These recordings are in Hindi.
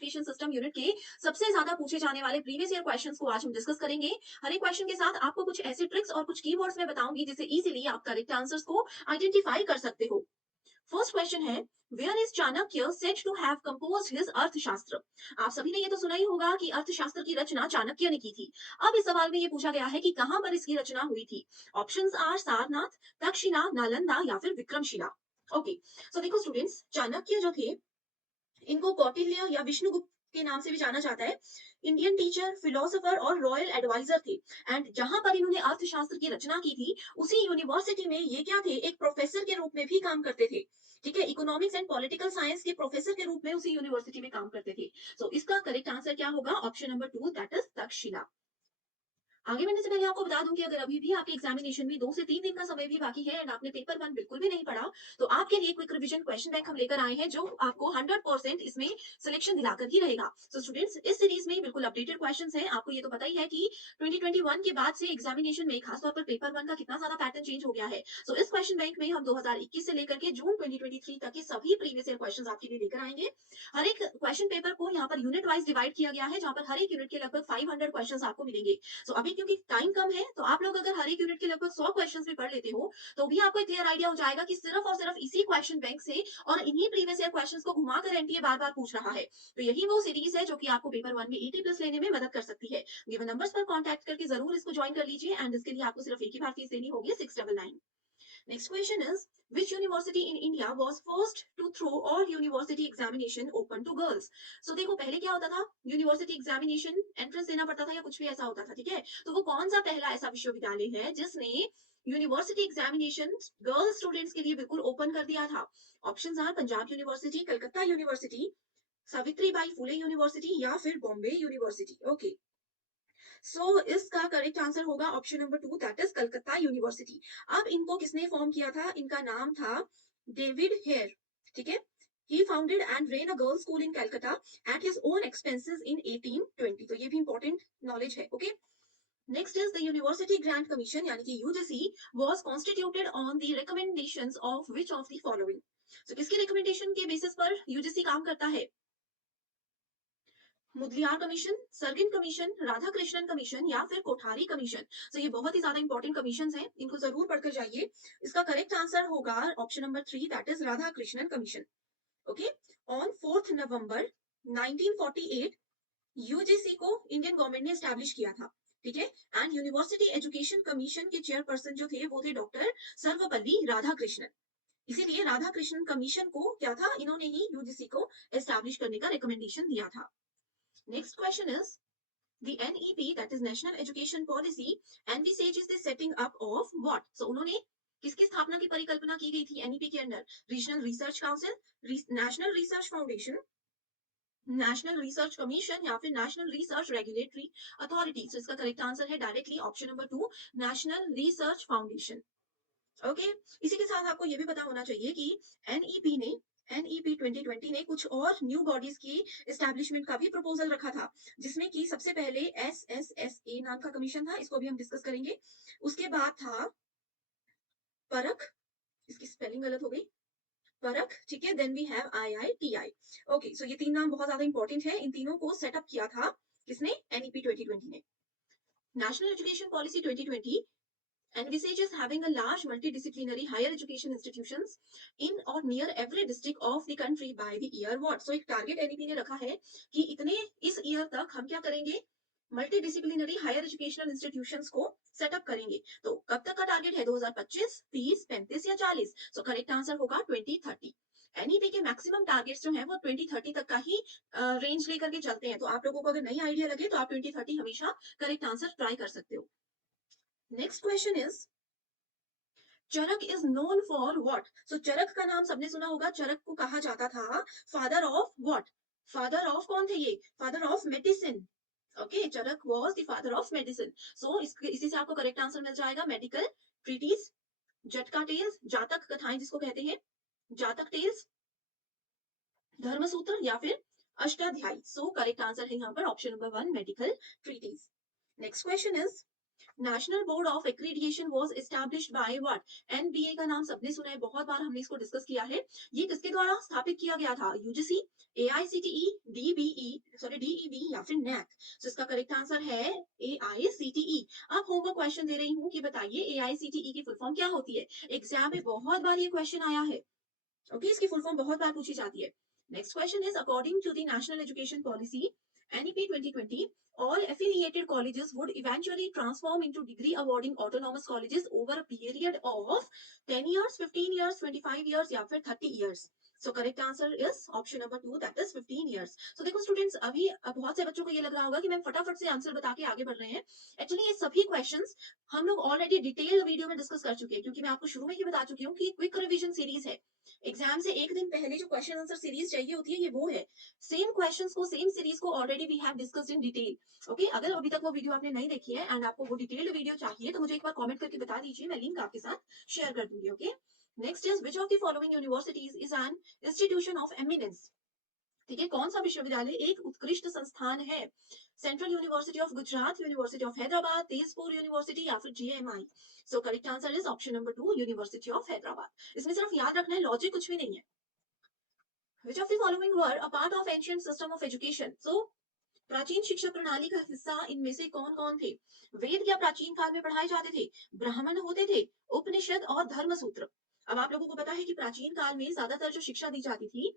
एजुकेशन सिस्टम यूनिट के सबसे ज्यादा पूछे जाने वाले प्रीवियस ईयर क्वेश्चंस को आज हम डिस्कस करेंगे। हर एक क्वेश्चन के साथ आपको कुछ ऐसे ट्रिक्स और कुछ कीवर्ड्स मैं बताऊंगी जिससे इजीली आप करेक्ट आंसर्स को आइडेंटिफाई कर सकते हो। फर्स्ट क्वेश्चन है, where is Chanakya said to have composed his Arthashastra. आप सभी ने ये तो सुना ही होगा कि अर्थशास्त्र की रचना चाणक्य ने की थी। अब इस सवाल में ये पूछा गया है कि कहां पर इसकी रचना हुई थी। ऑप्शंस आर सारनाथ, तक्षशिला, नालंदा या फिर विक्रमशिला। ओके, सो देखो स्टूडेंट्स, चाणक्य जो थे, इनको कौटिल्य या विष्णुगुप्त के नाम से भी जाना जाता है। इंडियन टीचर, फिलोसोफर और रॉयल एडवाइजर थे। एंड जहां पर इन्होंने अर्थशास्त्र की रचना की थी, उसी यूनिवर्सिटी में ये क्या थे, एक प्रोफेसर के रूप में भी काम करते थे। ठीक है, इकोनॉमिक्स एंड पॉलिटिकल साइंस के प्रोफेसर के रूप में उसी यूनिवर्सिटी में काम करते थे। सो इसका करेक्ट आंसर क्या होगा, option number 2, that is Takshashila. आगे बढ़ने से पहले आपको बता दूं कि अगर अभी भी आपके एग्जामिनेशन में 2 से 3 दिन का समय भी बाकी है एंड आपने पेपर 1 बिल्कुल भी नहीं पढ़ा, तो आपके लिए क्विक रिवीजन क्वेश्चन बैंक हम लेकर आए हैं जो आपको 100% इसमें सिलेक्शन दिलाकर ही रहेगा। सो स्टूडेंट्स, इस सीरीज में बिल्कुल अपडेटेड क्वेश्चंस हैं। आपको ये तो पता ही है कि 2021 के बाद से एग्जामिनेशन में खासतौर पर पेपर 1 का कितना ज्यादा पैटर्न चेंज हो गया है। सो इस क्वेश्चन बैंक में हम 2021 से लेकर के जून 2023 तक के सभी प्रीवियस ईयर क्वेश्चंस आपके लिए लेकर आएंगे। हर एक क्वेश्चन पेपर को यहाँ पर यूनिट वाइज डिवाइड किया गया है, जहां पर हर एक यूनिट के लगभग 500 क्वेश्चंस आपको मिलेंगे। सो अभी क्योंकि टाइम कम है, तो आप लोग अगर हर एक यूनिट के लगभग 100 क्वेश्चंस भी पढ़ लेते हो, तो भी आपको एक क्लियर आइडिया हो जाएगा कि सिर्फ और सिर्फ इसी क्वेश्चन बैंक से और इन्हीं प्रीवियस ईयर क्वेश्चंस को घुमाकर एनटीए बार बार पूछ रहा है। तो यही वो सीरीज है जो कि आपको पेपर 1 में 80 प्लस लेने में मदद कर सकती है। गिवन नंबर्स पर कांटेक्ट करके जरूर इसको ज्वाइन कर लीजिए एंड इसके लिए आपको सिर्फ एक ही बार फीस देनी होगी, 699। Next question is, which university in India was first to throw all university examination open to girls? So देखो, पहले क्या होता था, यूनिवर्सिटी एग्जामिनेशन एंट्रेंस देना पड़ता था या कुछ भी ऐसा होता था। ठीक है, तो वो कौन सा पहला ऐसा विश्वविद्यालय है जिसने यूनिवर्सिटी एग्जामिनेशन गर्ल्स स्टूडेंट्स के लिए बिल्कुल ओपन कर दिया था। Options are Punjab university, Calcutta university, Savitribai Phule university या फिर बॉम्बे यूनिवर्सिटी। ओके, सो इसका करेक्ट आंसर होगा option number 2, that is Calcutta university. अब इनको किसने फॉर्म किया था, इनका नाम था डेविड हेयर। ठीक है, he founded and ran a girls school in Calcutta at his own expenses in 1820। तो ये भी इंपॉर्टेंट नॉलेज है। Okay, next is the university grant commission यानी कि UGC was constituted on the recommendations of which of the following. So किसके रिकमेंडेशन के बेसिस पर यूजीसी काम करता है, Mudaliar commission, Sargent commission, Radhakrishnan commission या फिर कोठारी कमीशन। तो ये बहुत ही ज्यादा इंपॉर्टेंट कमीशन हैं, इनको जरूर पढ़कर जाइए। इसका करेक्ट आंसर होगा option number 3, that is Radha Krishnan commission. Okay, on 4 November 1948 UGC को इंडियन गवर्नमेंट ने स्टैब्लिश किया था। ठीक है, एंड यूनिवर्सिटी एजुकेशन कमीशन के चेयरपर्सन जो थे वो थे डॉक्टर सर्वपल्ली राधाकृष्णन। इसीलिए राधा कृष्णन कमीशन को क्या था, इन्होंने ही यूजीसी को एस्टैब्लिश करने का रिकमेंडेशन दिया था। Next question is, the NEP, that is National Education Policy, envisages the setting up of what? So उन्होंने किसकी स्थापना की परिकल्पना की गई थी एनईपी के अंदर, regional research council, national research foundation, national research commission या फिर नेशनल रिसर्च रेगुलेटरी अथॉरिटी। सो इसका करेक्ट आंसर है directly option number 2, national research foundation. Okay, इसी के साथ आपको ये भी पता होना चाहिए कि एनईपी ने एनईपी 2020 ने कुछ और न्यू बॉडीज की एस्टैब्लिशमेंट का भी प्रपोजल रखा था, जिसमें कि सबसे पहले एसएसएसए नाम का कमीशन था, इसको भी हम डिस्कस करेंगे। उसके बाद था परख, इसकी स्पेलिंग गलत हो गई, परख। ठीक है, then we have IITI. Okay, सो ये तीन नाम बहुत ज्यादा इंपॉर्टेंट है, इन तीनों को सेटअप किया था किसने, एनईपी 2020 ने। National education policy 2020 envisages having a large multidisciplinary higher education institutions in or near every district of the country by the year what? So एक टारगेट एनईपी ने रखा है कि इतने इस ईयर तक हम क्या करेंगे, मल्टी हायर एजुकेशनल इंस्टीट्यूशंस को सेटअप करेंगे। तो कब तक का टारगेट है, 2025, 30, 35 या 40? सो करेक्ट आंसर होगा 2030। एनईपी के मैक्सिमम टारगेट्स जो हैं वो 2030 तक का ही रेंज लेकर के चलते हैं। तो आप लोगों को अगर नई आइडिया लगे तो आप 2030 हमेशा करेक्ट आंसर ट्राई कर सकते हो। Next question is, Charak is known for what? So Charak का नाम सबने सुना होगा, चरक को कहा जाता था father of what? Father of कौन थे ये, father of medicine. Okay, Charak was the father of medicine. So इसी से आपको करेक्ट आंसर मिल जाएगा, मेडिकल ट्रीटीज, जटका टेल्स, जातक कथाएं जिसको कहते हैं, जातक टेल्स, धर्मसूत्र या फिर अष्टाध्यायी। सो करेक्ट आंसर है यहाँ पर option number 1, medical treatise. Next question is, national board of accreditation was established by what? NBA का नाम सबने सुना है, बहुत बार हमने इसको डिस्कस किया है। ये किसके द्वारा स्थापित किया गया था, यूजीसी, एआईसीटीई, डीबीई फिर डीईबी या फिर नैक? तो इसका करेक्ट आंसर है एआईसीटीई। अब होमवर्क क्वेश्चन दे रही हूँ कि बताइए एआईसीटीई की फुल फॉर्म क्या होती है? एग्जाम में बहुत बार ये क्वेश्चन आया है। ओके, इसकी फुल फॉर्म बहुत बार पूछी जाती है। Next question is according to the national education policy NEP 2020 all affiliated colleges would eventually transform into degree awarding autonomous colleges over a period of 10 years, 15 years, 25 years या फिर 30 years. So correct answer is option number 2, that is 15 years. So देखो स्टूडेंट्स, अभी बहुत से बच्चों को ये लग रहा होगा कि मैम फटाफट से आंसर बता के आगे बढ़ रहे हैं। एक्चुअली ये सभी क्वेश्चंस हम लोग ऑलरेडी डिटेल्ड वीडियो में डिस्कस कर चुके हैं, क्योंकि मैं आपको शुरू में ही बता चुकी हूँ कि क्विक रिवीजन सीरीज है। एग्जाम से एक दिन पहले जो क्वेश्चन आंसर सीरीज चाहिए होती है, ये वो है। सेम क्वेश्चंस को, सेम सीरीज को already we have discussed in detail. Okay, अगर अभी तक वो वीडियो आपने नहीं देखी है एंड आपको वो डिटेल्ड वीडियो चाहिए तो मुझे एक बार कमेंट करके बता दीजिए, मैं लिंक आपके साथ शेयर कर दूंगी। Okay, next is which of the following universities is an institution of eminence? ठीक है, कौन सा विश्वविद्यालय एक उत्कृष्ट संस्थान है? Central university of Gujarat, university of Hyderabad, Tezpur university या फिर JMI? So correct answer is option number 2, university of Hyderabad. इसमें सिर्फ याद रखना है, लॉजिक कुछ भी नहीं है। Which of the following were a part of ancient system of education? So प्राचीन शिक्षा प्रणाली का हिस्सा इनमें से कौन कौन थे? वेद क्या प्राचीन काल में पढ़ाए जाते थे? ब्राह्मण होते थे? उपनिषद और धर्मसूत्र? अब आप लोगों को पता है कि प्राचीन काल में ज्यादातर जो शिक्षा दी जाती थी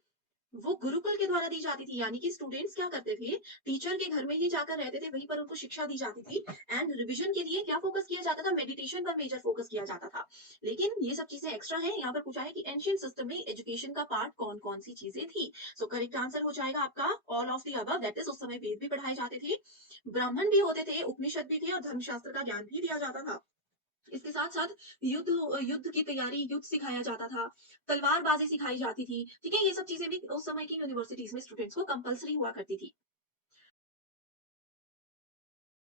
वो गुरुकुल के द्वारा दी जाती थी, यानी कि स्टूडेंट्स क्या करते थे, टीचर के घर में ही जाकर रहते थे, वहीं पर उनको शिक्षा दी जाती थी। एंड रिवीजन के लिए क्या फोकस किया जाता था? मेडिटेशन पर मेजर फोकस किया जाता था। लेकिन ये सब चीजें एक्स्ट्रा हैं। यहाँ पर पूछा है कि एंशियंट सिस्टम में एजुकेशन का पार्ट कौन कौन सी चीजें थी? सो करेक्ट आंसर हो जाएगा आपका all of the above, that is उस समय वेद भी पढ़ाए जाते थे, ब्राह्मण भी होते थे, उपनिषद भी थे और धर्मशास्त्र का ज्ञान भी दिया जाता था। इसके साथ साथ युद्ध युद्ध की तैयारी, युद्ध सिखाया जाता था, तलवारबाजी सिखाई जाती थी। ठीक है, ये सब चीजें भी उस समय की यूनिवर्सिटीज में स्टूडेंट्स को कंपलसरी हुआ करती थी।